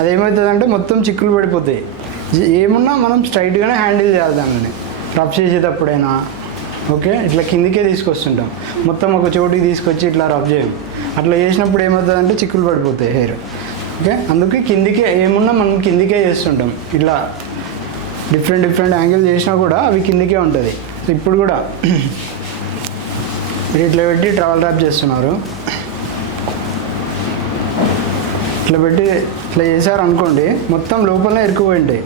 అదేమవుతుందంటే మొత్తం చిక్కులు పడిపోతాయి. ఏమున్నా మనం స్ట్రైట్గానే హ్యాండిల్ చేయాలి దాన్ని. రబ్ చేసేటప్పుడైనా ఓకే, ఇట్లా కిందికే తీసుకొస్తుంటాం, మొత్తం ఒక చోటికి తీసుకొచ్చి ఇట్లా రబ్ చేయం. అట్లా చేసినప్పుడు ఏమవుతుందంటే చిక్కులు పడిపోతాయి హెయిర్. ఓకే, అందుకే కిందికే ఏమున్నా మనం కిందికే చేస్తుంటాం. ఇట్లా డిఫరెంట్ యాంగిల్ చేసినా కూడా అవి కిందికే ఉంటుంది. ఇప్పుడు కూడా మీరు ఇట్లా పెట్టి ట్రావెల్ ర్యాప్ చేస్తున్నారు, ఇట్లా పెట్టి ఇట్లా చేశారు అనుకోండి, మొత్తం లోపలనే ఇరుక్కుపోయి ఉంటాయి.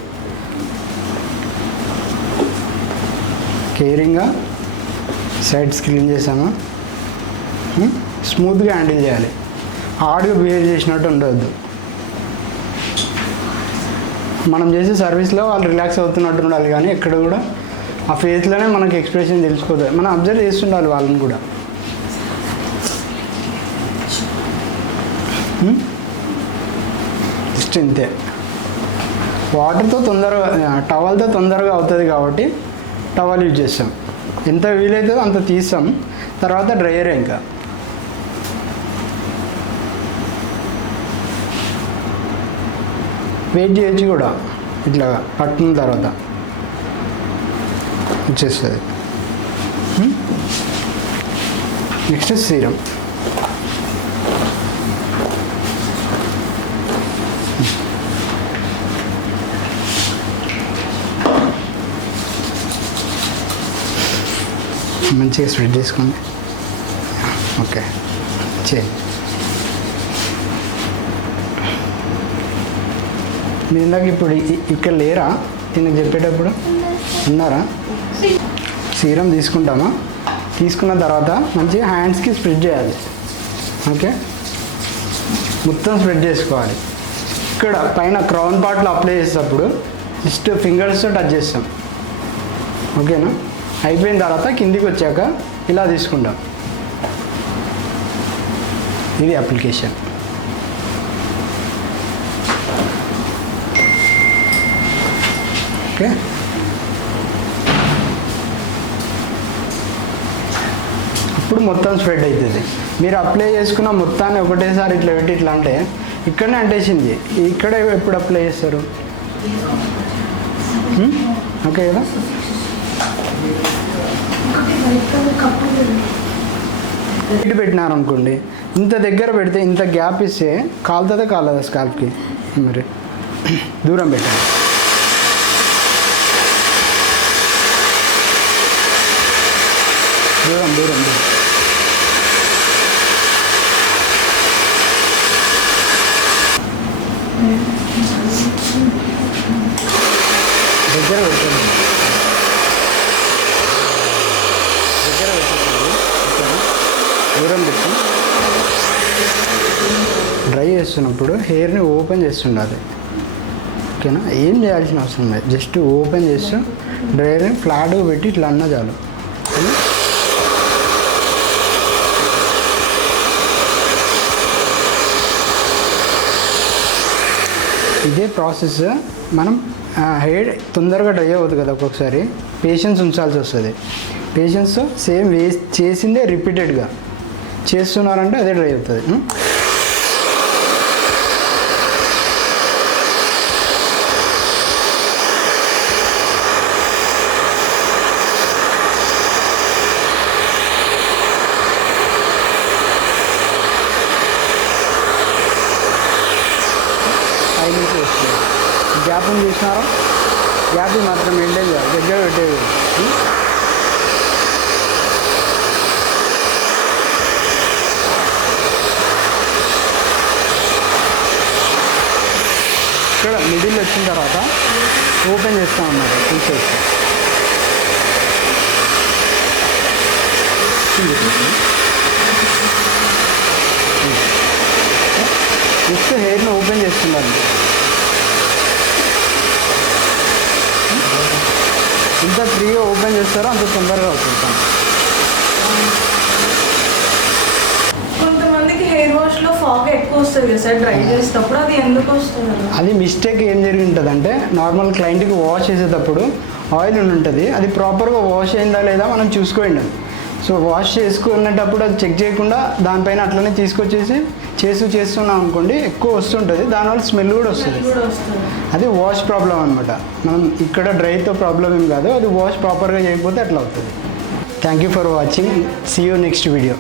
కేరింగ్గా సైడ్స్ క్లీన్ చేసామా, స్మూత్గా హ్యాండిల్ చేయాలి. హార్డ్గా బిహేవ్ చేసినట్టు ఉండవద్దు. మనం చేసే సర్వీస్లో వాళ్ళు రిలాక్స్ అవుతున్నట్టు ఉండాలి, కానీ ఎక్కడ కూడా ఆ ఫేస్లోనే మనకి ఎక్స్ప్రెషన్ తెలిసిపోతుంది. మనం అబ్జర్వ్ చేస్తుండాలి వాళ్ళని కూడా. జస్ట్ ఇంతే. వాటర్తో తొందరగా టవల్తో తొందరగా అవుతుంది కాబట్టి టవల్ యూజ్ చేస్తాం. ఎంత వీలైతుందో అంత తీస్తాం, తర్వాత డ్రైయర్. ఇంకా వెయిట్ చేయొచ్చు కూడా, ఇట్లా పట్టిన తర్వాత వచ్చేస్తుంది. Next serum. మంచిగా స్ప్రెడ్ చేసుకోండి. ఓకే, చేయండి. మీరు ఇందాక ఇప్పుడు ఇక్కడ లేరా దీనికి చెప్పేటప్పుడు? ఉన్నారా? సీరం తీసుకుంటామా, తీసుకున్న తర్వాత మంచిగా హ్యాండ్స్కి స్ప్రెడ్ చేయాలి. ఓకే, మొత్తం స్ప్రెడ్ చేసుకోవాలి. ఇక్కడ పైన క్రౌన్ పార్ట్లో అప్లై చేసేటప్పుడు జస్ట్ ఫింగర్స్తో టచ్ చేస్తాం. ఓకేనా, అయిపోయిన తర్వాత కిందికి వచ్చాక ఇలా తీసుకుంటాం. ఇది అప్లికేషన్. ఓకే, ఇప్పుడు మొత్తం స్ప్రెడ్ అవుతుంది. మీరు అప్లై చేసుకున్న మొత్తాన్ని ఒకటేసారి ఇట్లా పెట్టి ఇట్లా అంటే ఇక్కడనే అంటేసింది. ఇక్కడ ఎప్పుడు అప్లై చేస్తారు? ఓకే కదా. ఇటు పెట్టినారనుకోండి, ఇంత దగ్గర పెడితే ఇంత గ్యాప్ ఇస్తే కాలుతుందా కాలదా స్కాల్ప్కి? మరి దూరం పెట్టండి. దూరం దూరం దూరం. దగ్గర పెట్టండి, దగ్గర పెట్టండి. దూరం పెట్టి డ్రై చేస్తున్నప్పుడు హెయిర్ని ఓపెన్ చేస్తుండాలి. ఓకేనా, ఏం చేయాల్సిన అవసరం లేదు, జస్ట్ ఓపెన్ చేస్తూ డ్రైయర్ని ఫ్లాట్గా పెట్టి ఇట్లా అన్నా చాలు. ఇదే ప్రాసెస్ మనం హెయిర్ తొందరగా డ్రై అవ్వదు కదా, ఒక్కొక్కసారి పేషెన్స్ ఉంచాల్సి వస్తుంది. పేషెన్స్ సేమ్ చేసిందే రిపీటెడ్గా చేస్తున్నారంటే అదే డ్రై అవుతుంది. గ్యాప్ చూసినారా, గ్యాప్ మాత్రం మెయింటైన్ చేయాలి, దగ్గర పెట్టేది. ఇక్కడ మిడిల్ వచ్చిన తర్వాత ఓపెన్ చేస్తాం అన్నమాట, తీసేస్తాం. జస్ట్ హెయిర్ని ఓపెన్ చేస్తున్నారు. ఎంత ఫ్రీగా ఓపెన్ చేస్తారో అంత తొందరగా అవుతుంది. కొంతమందికి హెయిర్ వాష్లో ఫాగ్ ఎక్కువ వస్తుంది కదా సార్ డ్రై చేసేటప్పుడు, అది ఎందుకు వస్తుంది? అది మిస్టేక్ ఏం జరిగి ఉంటుంది అంటే, నార్మల్ క్లయింట్కి వాష్ చేసేటప్పుడు ఆయిల్ ఉంటుంది, అది ప్రాపర్గా వాష్ అయిందా లేదా మనం చూసుకోండి. సో వాష్ చేసుకునేటప్పుడు అది చెక్ చేయకుండా దానిపైన అట్లనే తీసుకొచ్చేసి చేస్తున్నాం అనుకోండి, ఎక్కువ వస్తుంటుంది, దానివల్ల స్మెల్ కూడా వస్తుంది. అది వాష్ ప్రాబ్లం అనమాట. మనం ఇక్కడ డ్రైతో ప్రాబ్లం ఏం కాదు, అది వాష్ ప్రాపర్గా చేయకపోతే అట్లా అవుతుంది. Thank you for watching. See you next video.